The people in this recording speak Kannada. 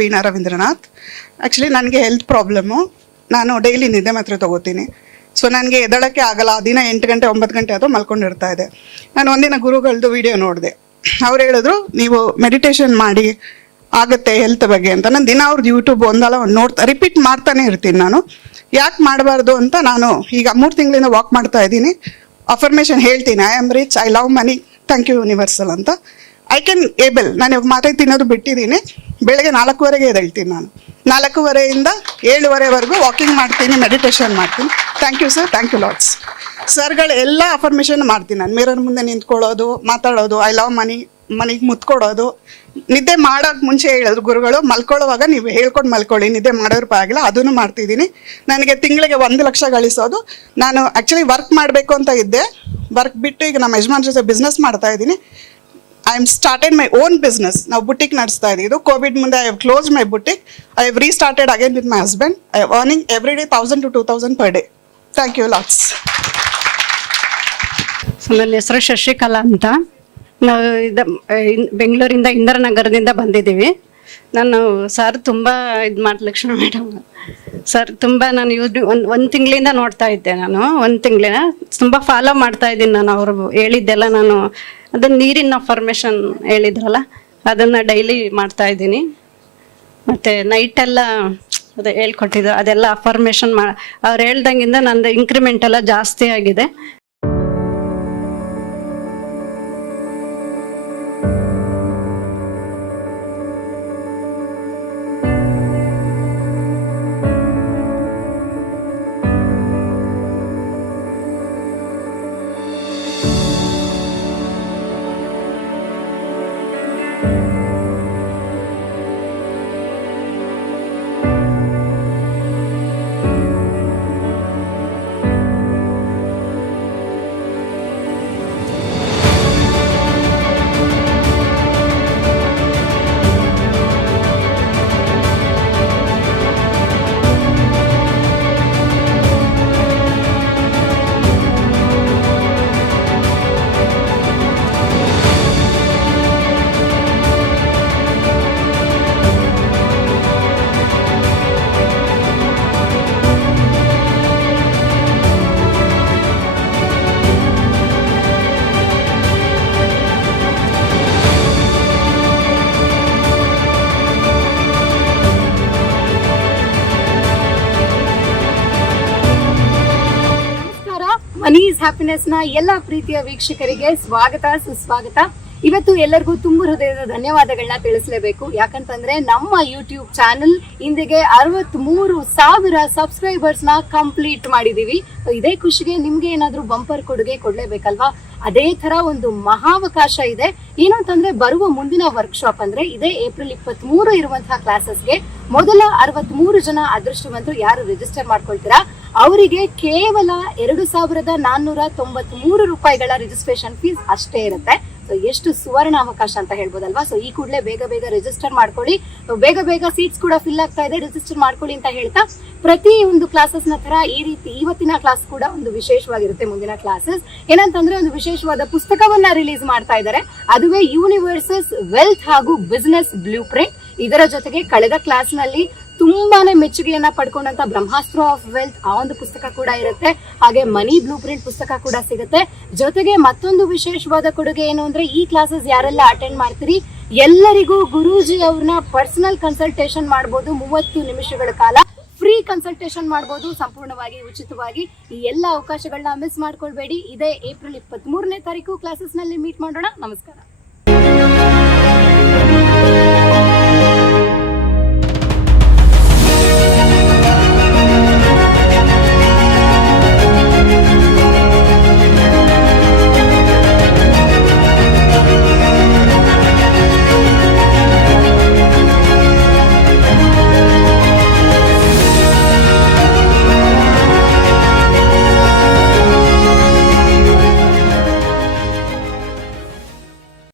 ವೀಣಾ ರವೀಂದ್ರನಾಥ್. ಆ್ಯಕ್ಚುಲಿ ನನಗೆ ಹೆಲ್ತ್ ಪ್ರಾಬ್ಲಮ್ಮು. ನಾನು ಡೈಲಿ ನಿದ್ದೆ ಮಾತ್ರೆ ತೊಗೋತೀನಿ. ಸೊ ನನಗೆ ಎದಳಕ್ಕೆ ಆಗಲ್ಲ. ದಿನ 8 ಗಂಟೆ 9 ಗಂಟೆ ಅದು ಮಲ್ಕೊಂಡಿರ್ತಾ ಇದೆ. ನಾನು ಒಂದಿನ ಗುರುಗಳದ್ದು ವಿಡಿಯೋ ನೋಡಿದೆ. ಅವ್ರು ಹೇಳಿದ್ರು ನೀವು ಮೆಡಿಟೇಷನ್ ಮಾಡಿ ಆಗುತ್ತೆ ಹೆಲ್ತ್ ಬಗ್ಗೆ ಅಂತ. ನಾನು ದಿನ ಅವ್ರದ್ದು ಯೂಟ್ಯೂಬ್ ಒಂದಲ್ಲ ಒಂದು ರಿಪೀಟ್ ಮಾಡ್ತಾನೆ ಇರ್ತೀನಿ. ನಾನು ಯಾಕೆ ಮಾಡಬಾರ್ದು ಅಂತ ನಾನು ಈಗ 3 ತಿಂಗಳಿಂದ ವಾಕ್ ಮಾಡ್ತಾ ಇದ್ದೀನಿ. ಅಫರ್ಮೇಷನ್ ಹೇಳ್ತೀನಿ, I am rich, I love money, thank you universal ಅಂತ. I can able. ನಾನು ಮಾತ್ರೆ ತಿನ್ನೋದು ಬಿಟ್ಟಿದ್ದೀನಿ. ಬೆಳಗ್ಗೆ 4:15 ಎದ್ದೇಳ್ತೀನಿ. ನಾನು 4:15 7:15 ವಾಕಿಂಗ್ ಮಾಡ್ತೀನಿ, ಮೆಡಿಟೇಷನ್ ಮಾಡ್ತೀನಿ. Thank you sir, thank you lots. ಸರ್ಗಳು ಎಲ್ಲ ಅಫರ್ಮೇಷನ್ ಮಾಡ್ತೀನಿ. ನಾನು ಮಿರರ್ ಮುಂದೆ ನಿಂತ್ಕೊಳ್ಳೋದು, ಮಾತಾಡೋದು, ಐ ಲವ್ ಮನಿ, ಮನಿಗೆ ಮುತ್ಕೊಡೋದು. ನಿದ್ದೆ ಮಾಡೋಕೆ ಮುಂಚೆ ಹೇಳಿದ್ರು ಗುರುಗಳು, ಮಲ್ಕೊಳ್ಳೋವಾಗ ನೀವು ಹೇಳ್ಕೊಂಡು ಮಲ್ಕೊಳ್ಳಿ, ನಿದ್ದೆ ಮಾಡೋರು ಪರವಾಗಿಲ್ಲ, ಅದನ್ನು ಮಾಡ್ತಿದ್ದೀನಿ. ನನಗೆ ತಿಂಗಳಿಗೆ 1 ಲಕ್ಷ ಗಳಿಸೋದು. ನಾನು ಆ್ಯಕ್ಚುಲಿ ವರ್ಕ್ ಮಾಡಬೇಕು ಅಂತ ಇದ್ದೆ. ವರ್ಕ್ ಬಿಟ್ಟು ಈಗ ನಮ್ಮ ಯಜಮಾನ್ ಜೊತೆ ಬಿಸ್ನೆಸ್ ಮಾಡ್ತಾ ಇದ್ದೀನಿ. I am started my own business. ನಾವು ಬುಟಿಕ್ ನಡೆಸ್ತಾ ಇದ್ದೀವಿ. ಕೋವಿಡ್ ಮುಂದೆ I have close my boutique. I have restarted again with my husband. I have earning every day 1000 to 2000 per day. Thank you lots. ನನ್ನ ಹೆಸರು ಶಶಿಕಲಾ ಅಂತ. ನಾವು ಬೆಂಗಳೂರಿಂದ ಇಂದಿರಾನಗರದಿಂದ ಬಂದಿದ್ದೀವಿ. ನಾನು ಸರ್ ತುಂಬ ಲಕ್ಷ್ಮಿ ಮೇಡಮ್ ಸರ್ ತುಂಬ ನಾನು ಒಂದು ತಿಂಗಳಿಂದ ನೋಡ್ತಾ ಇದ್ದೆ. ನಾನು 1 ತಿಂಗಳಿನ ತುಂಬ ಫಾಲೋ ಮಾಡ್ತಾ ಇದ್ದೀನಿ. ನಾನು ಅವರು ಹೇಳಿದ್ದೆಲ್ಲ ನಾನು ಅದನ್ನು ನೀರಿನ ಅಫರ್ಮೇಷನ್ ಹೇಳಿದ್ರಲ್ಲ ಅದನ್ನು ಡೈಲಿ ಮಾಡ್ತಾ ಇದ್ದೀನಿ. ಮತ್ತು ನೈಟೆಲ್ಲ ಅದೇ ಹೇಳ್ಕೊಟ್ಟಿದ್ರು ಅದೆಲ್ಲ ಅಫರ್ಮೇಷನ್ ಅವ್ರು ಹೇಳ್ದಂಗಿಂದ ನಂದು ಇಂಕ್ರಿಮೆಂಟ್ ಎಲ್ಲ ಜಾಸ್ತಿ ಆಗಿದೆ. ಮನಿ ಈಸ್ ಹ್ಯಾಪಿನೆಸ್ ನ ಎಲ್ಲ ಪ್ರೀತಿಯ ವೀಕ್ಷಕರಿಗೆ ಸ್ವಾಗತ ಸುಸ್ವಾಗತ. ಇವತ್ತು ಎಲ್ಲರಿಗೂ ತುಂಬ ಹೃದಯದ ಧನ್ಯವಾದಗಳನ್ನ ತಿಳಿಸಲೇಬೇಕು. ಯಾಕಂತಂದ್ರೆ ನಮ್ಮ ಯೂಟ್ಯೂಬ್ ಚಾನೆಲ್ ಇಂದಿಗೆ 63,000 ಸಬ್ಸ್ಕ್ರೈಬರ್ಸ್ ನ ಕಂಪ್ಲೀಟ್ ಮಾಡಿದೀವಿ. ಇದೇ ಖುಷಿಗೆ ನಿಮ್ಗೆ ಏನಾದ್ರೂ ಬಂಪರ್ ಕೊಡುಗೆ ಕೊಡ್ಲೇಬೇಕಲ್ವಾ? ಅದೇ ತರ ಒಂದು ಮಹಾವಕಾಶ ಇದೆ. ಏನು ಅಂತಂದ್ರೆ ಬರುವ ಮುಂದಿನ ವರ್ಕ್ಶಾಪ್ ಅಂದ್ರೆ ಇದೇ ಏಪ್ರಿಲ್ 23 ಇರುವಂತಹ ಕ್ಲಾಸಸ್ಗೆ ಮೊದಲ 63 ಜನ ಅದೃಷ್ಟವಂತರು ಯಾರು ರಿಜಿಸ್ಟರ್ ಮಾಡ್ಕೊಳ್ತೀರಾ ಅವರಿಗೆ ಕೇವಲ 2,493 ರೂಪಾಯಿಗಳ ರಿಜಿಸ್ಟ್ರೇಷನ್ ಫೀಸ್ ಅಷ್ಟೇ ಇರುತ್ತೆ. ಸೊ ಎಷ್ಟು ಸುವರ್ಣ ಅವಕಾಶ ಅಂತ ಹೇಳ್ಬೋದಲ್ವಾ? ಸೊ ಈ ಕೂಡಲೇ ಬೇಗ ಬೇಗ ರಿಜಿಸ್ಟರ್ ಮಾಡ್ಕೊಳ್ಳಿ. ಬೇಗ ಬೇಗ ಸೀಟ್ಸ್ ಕೂಡ ಫಿಲ್ ಆಗ್ತಾ ಇದೆ, ರಿಜಿಸ್ಟರ್ ಮಾಡ್ಕೊಳ್ಳಿ ಅಂತ ಹೇಳ್ತಾ, ಪ್ರತಿ ಒಂದು ಕ್ಲಾಸಸ್ ನ ತರ ಈ ರೀತಿ ಇವತ್ತಿನ ಕ್ಲಾಸ್ ಕೂಡ ಒಂದು ವಿಶೇಷವಾಗಿರುತ್ತೆ. ಮುಂದಿನ ಕ್ಲಾಸಸ್ ಏನಂತಂದ್ರೆ ಒಂದು ವಿಶೇಷವಾದ ಪುಸ್ತಕವನ್ನ ರಿಲೀಸ್ ಮಾಡ್ತಾ ಇದ್ದಾರೆ. ಅದುವೇ ಯೂನಿವರ್ಸಸ್ ವೆಲ್ತ್ ಹಾಗೂ ಬಿಸಿನೆಸ್ ಬ್ಲೂ ಪ್ರಿಂಟ್. ಇದರ ಜೊತೆಗೆ ಕಳೆದ ಕ್ಲಾಸ್ ನಲ್ಲಿ ತುಂಬಾನೇ ಮೆಚ್ಚುಗೆಯನ್ನ ಪಡ್ಕೊಂಡಂತ ಬ್ರಹ್ಮಾಸ್ತ್ರ ಆಫ್ ವೆಲ್ತ್ ಆ ಒಂದು ಪುಸ್ತಕ ಕೂಡ ಇರುತ್ತೆ. ಹಾಗೆ ಮನಿ ಬ್ಲೂ ಪ್ರಿಂಟ್ ಪುಸ್ತಕ ಕೂಡ ಸಿಗುತ್ತೆ. ಜೊತೆಗೆ ಮತ್ತೊಂದು ವಿಶೇಷವಾದ ಕೊಡುಗೆ ಏನು ಅಂದ್ರೆ ಈ ಕ್ಲಾಸಸ್ ಯಾರೆಲ್ಲ ಅಟೆಂಡ್ ಮಾಡ್ತೀರಿ ಎಲ್ಲರಿಗೂ ಗುರೂಜಿ ಅವ್ರನ್ನ ಪರ್ಸನಲ್ ಕನ್ಸಲ್ಟೇಷನ್ ಮಾಡಬಹುದು. 30 ನಿಮಿಷಗಳ ಕಾಲ ಫ್ರೀ ಕನ್ಸಲ್ಟೇಷನ್ ಮಾಡಬಹುದು, ಸಂಪೂರ್ಣವಾಗಿ ಉಚಿತವಾಗಿ. ಈ ಎಲ್ಲ ಅವಕಾಶಗಳನ್ನ ಮಿಸ್ ಮಾಡ್ಕೊಳ್ಬೇಡಿ. ಇದೇ ಏಪ್ರಿಲ್ 23ನೇ ತಾರೀಕು ಕ್ಲಾಸಸ್ ನಲ್ಲಿ ಮೀಟ್ ಮಾಡೋಣ. ನಮಸ್ಕಾರ.